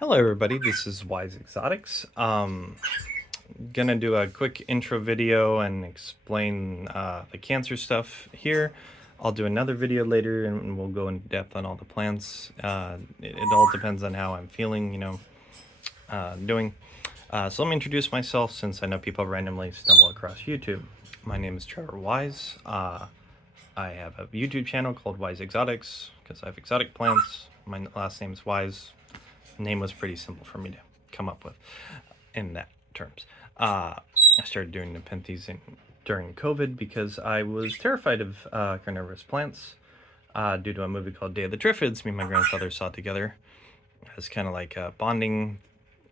Hello, everybody. This is Wise Exotics. Gonna do a quick intro video and explain the cancer stuff here. I'll do another video later, and we'll go into depth on all the plants. It all depends on how I'm feeling, doing. So let me introduce myself, since I know people randomly stumble across YouTube. My name is Trevor Wise. I have a YouTube channel called Wise Exotics because I have exotic plants. My last name is Wise. Name was pretty simple for me to come up with in that terms. I started doing Nepenthes during COVID because I was terrified of carnivorous plants due to a movie called Day of the Triffids me and my grandfather saw together. It's kind of like a bonding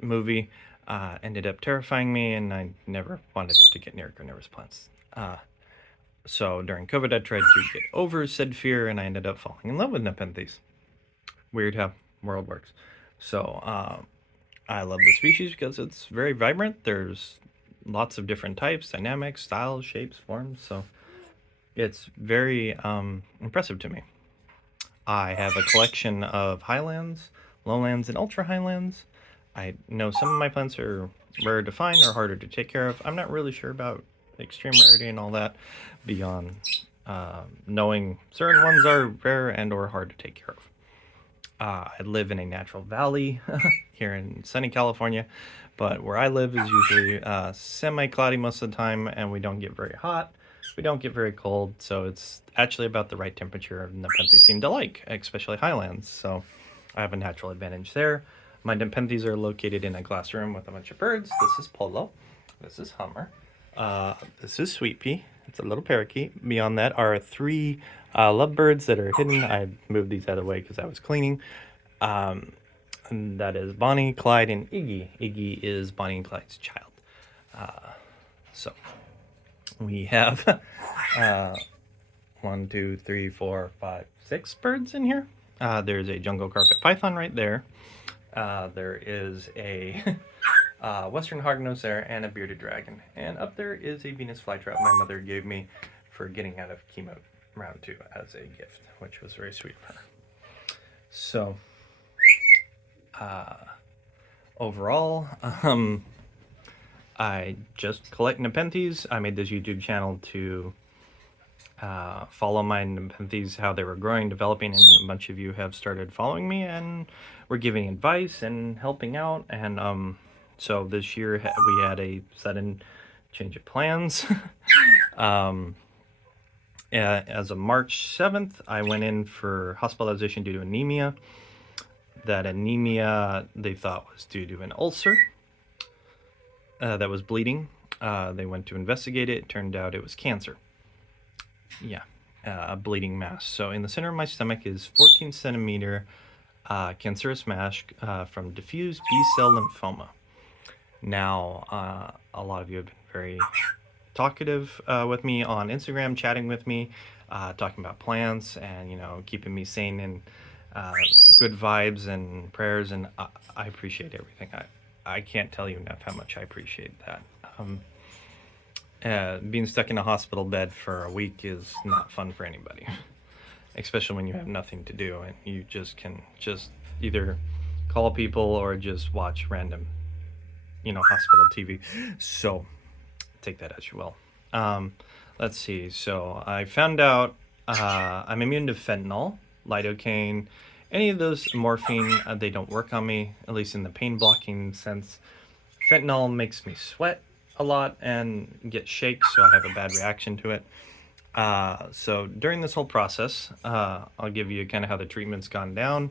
movie. Ended up terrifying me, and I never wanted to get near carnivorous plants. So during COVID, I tried to get over said fear, and I ended up falling in love with Nepenthes. Weird how world works. So I love the species because it's very vibrant. There's lots of different types, dynamics, styles, shapes, forms. So it's very impressive to me. I have a collection of highlands, lowlands, and ultra highlands. I know some of my plants are rare to find or harder to take care of. I'm not really sure about extreme rarity and all that beyond knowing certain ones are rare and or hard to take care of. I live in a natural valley here in sunny California, but where I live is usually semi-cloudy most of the time, and we don't get very hot. We don't get very cold, so it's actually about the right temperature, and Nepenthes seem to like, especially highlands. So I have a natural advantage there. My Nepenthes are located in a glass room with a bunch of birds. This is Polo. This is Hummer. This is Sweet Pea. It's a little parakeet. Beyond that are three lovebirds that are hidden. I moved these out of the way because I was cleaning. And that is Bonnie, Clyde, and Iggy. Iggy is Bonnie and Clyde's child. So we have one, two, three, four, five, six birds in here. There's a jungle carpet python right there. There is a western hognose there and a bearded dragon. And up there is a Venus flytrap my mother gave me for getting out of chemo round 2 as a gift, which was very sweet of her. So, overall, I just collect Nepenthes. I made this YouTube channel to follow my Nepenthes, how they were growing, developing, and a bunch of you have started following me and were giving advice and helping out. And so this year we had a sudden change of plans. As of March 7th, I went in for hospitalization due to anemia. That anemia they thought was due to an ulcer that was bleeding. They went to investigate it. It turned out it was cancer. Yeah, a bleeding mass. So in the center of my stomach is 14 centimeter cancerous mass from diffuse B-cell lymphoma. Now, a lot of you have been very talkative with me on Instagram, chatting with me, talking about plants, and keeping me sane and good vibes and prayers, and I appreciate everything. I can't tell you enough how much I appreciate that. Being stuck in a hospital bed for a week is not fun for anybody, especially when you have nothing to do and you can either call people or just watch random, hospital TV. So take that as you will. Let's see. So I found out I'm immune to fentanyl, lidocaine, any of those morphine. They don't work on me, at least in the pain blocking sense. Fentanyl makes me sweat a lot and get shakes, so I have a bad reaction to it. So during this whole process, I'll give you kind of how the treatment's gone down.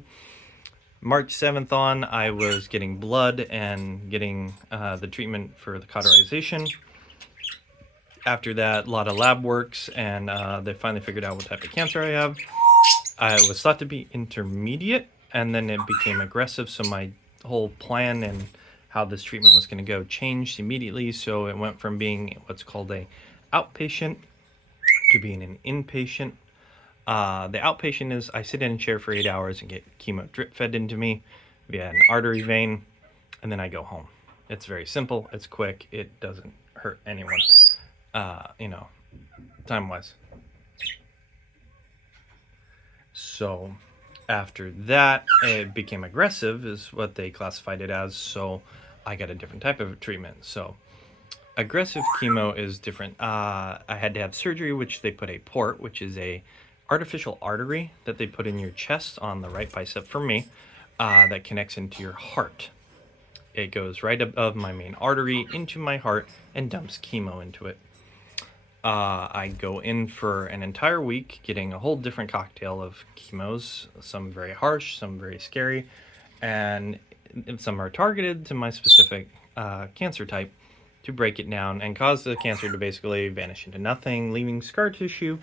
March 7th on, I was getting blood and getting the treatment for the cauterization. After that, a lot of lab works, and they finally figured out what type of cancer I have. I was thought to be intermediate, and then it became aggressive, so my whole plan and how this treatment was going to go changed immediately. So it went from being what's called a outpatient to being an inpatient. The outpatient is I sit in a chair for 8 hours and get chemo drip fed into me via an artery vein, and then I go home. It's very simple, it's quick, it doesn't hurt anyone, time-wise. So After that, it became aggressive, is what they classified it as. So I got a different type of treatment. So aggressive chemo is different. I had to have surgery, which they put a port, which is a artificial artery that they put in your chest on the right bicep for me, that connects into your heart. It goes right above my main artery into my heart and dumps chemo into it. I go in for an entire week getting a whole different cocktail of chemos, some very harsh, some very scary, and some are targeted to my specific cancer type to break it down and cause the cancer to basically vanish into nothing, leaving scar tissue.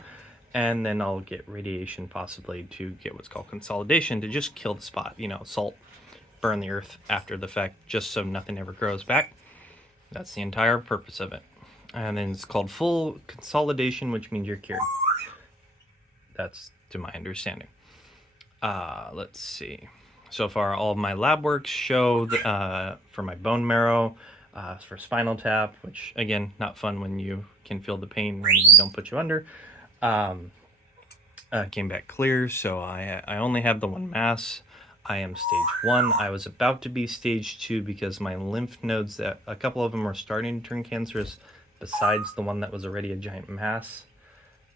And then I'll get radiation possibly to get what's called consolidation to just kill the spot, salt, burn the earth after the fact, just so nothing ever grows back. That's the entire purpose of it. And then it's called full consolidation, which means you're cured. That's to my understanding. Let's see. So far, all of my lab works show for my bone marrow, for spinal tap, which again, not fun when you can feel the pain when they don't put you under. Came back clear, so I only have the one mass. I am stage 1. I was about to be stage 2 because my lymph nodes, that a couple of them were starting to turn cancerous, besides the one that was already a giant mass.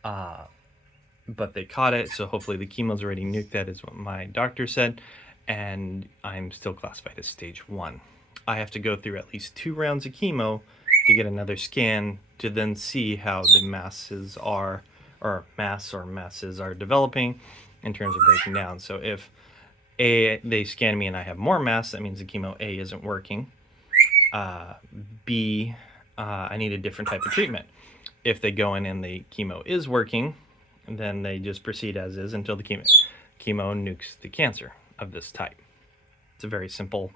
But they caught it, so hopefully the chemo's already nuked that, is what my doctor said, and I'm still classified as stage 1. I have to go through at least 2 rounds of chemo to get another scan to then see how the masses are, or masses are developing in terms of breaking down. So if they scan me and I have more mass, that means the chemo A isn't working. B, I need a different type of treatment. If they go in and the chemo is working, then they just proceed as is until the chemo nukes the cancer of this type. It's a very simple,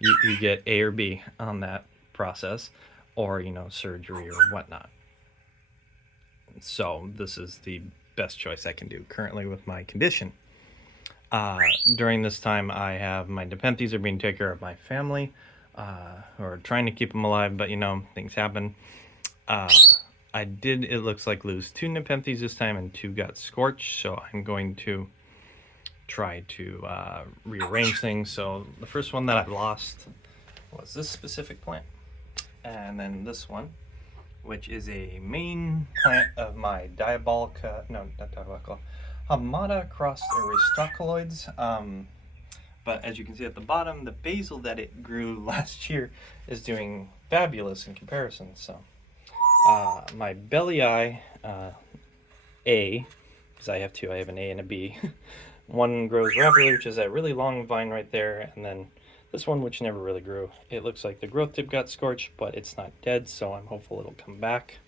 you get A or B on that process, or, surgery or whatnot. So this is the best choice I can do currently with my condition. During this time, I have my Nepenthes are being taken care of my family, or trying to keep them alive, but things happen. I did, it looks like, lose 2 Nepenthes this time, and 2 got scorched, so I'm going to try to rearrange things. So the first one that I lost was this specific plant, and then this one, which is a main plant of my Hamada crossed aristocoloids. But as you can see at the bottom, the basil that it grew last year is doing fabulous in comparison. So my belly eye, A, because I have 2, I have an A and a B. One grows rapidly, which is that really long vine right there, and then this one, which never really grew. It looks like the growth tip got scorched, but it's not dead, so I'm hopeful it'll come back.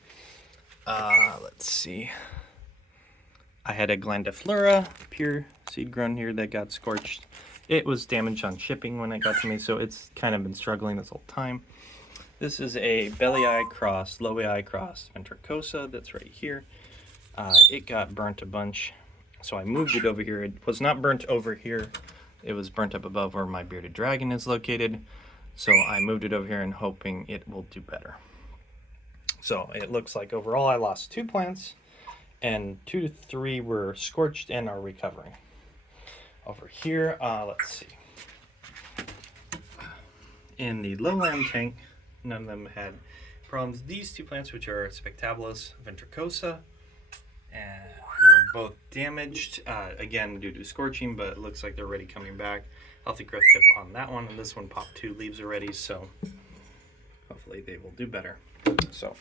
Let's see. I had a glandiflora, pure seed grown here, that got scorched. It was damaged on shipping when it got to me, so it's kind of been struggling this whole time. This is a belly eye cross, low eye cross ventricosa that's right here. It got burnt a bunch, so I moved it over here. It was not burnt over here. It was burnt up above where my bearded dragon is located. So I moved it over here and hoping it will do better. So it looks like overall I lost 2 plants, and 2 to 3 were scorched and are recovering. Over here, let's see. In the lowland tank, none of them had problems. These 2 plants, which are Spectabolus ventricosa, and were both damaged, again due to scorching, but it looks like they're already coming back. Healthy growth tip on that one, and this one popped 2 leaves already, so hopefully they will do better. So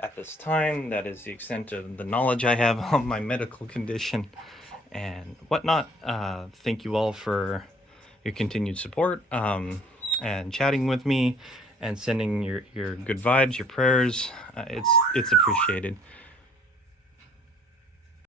at this time, that is the extent of the knowledge I have on my medical condition and whatnot. Thank you all for your continued support, and chatting with me and sending your good vibes, your prayers. It's appreciated.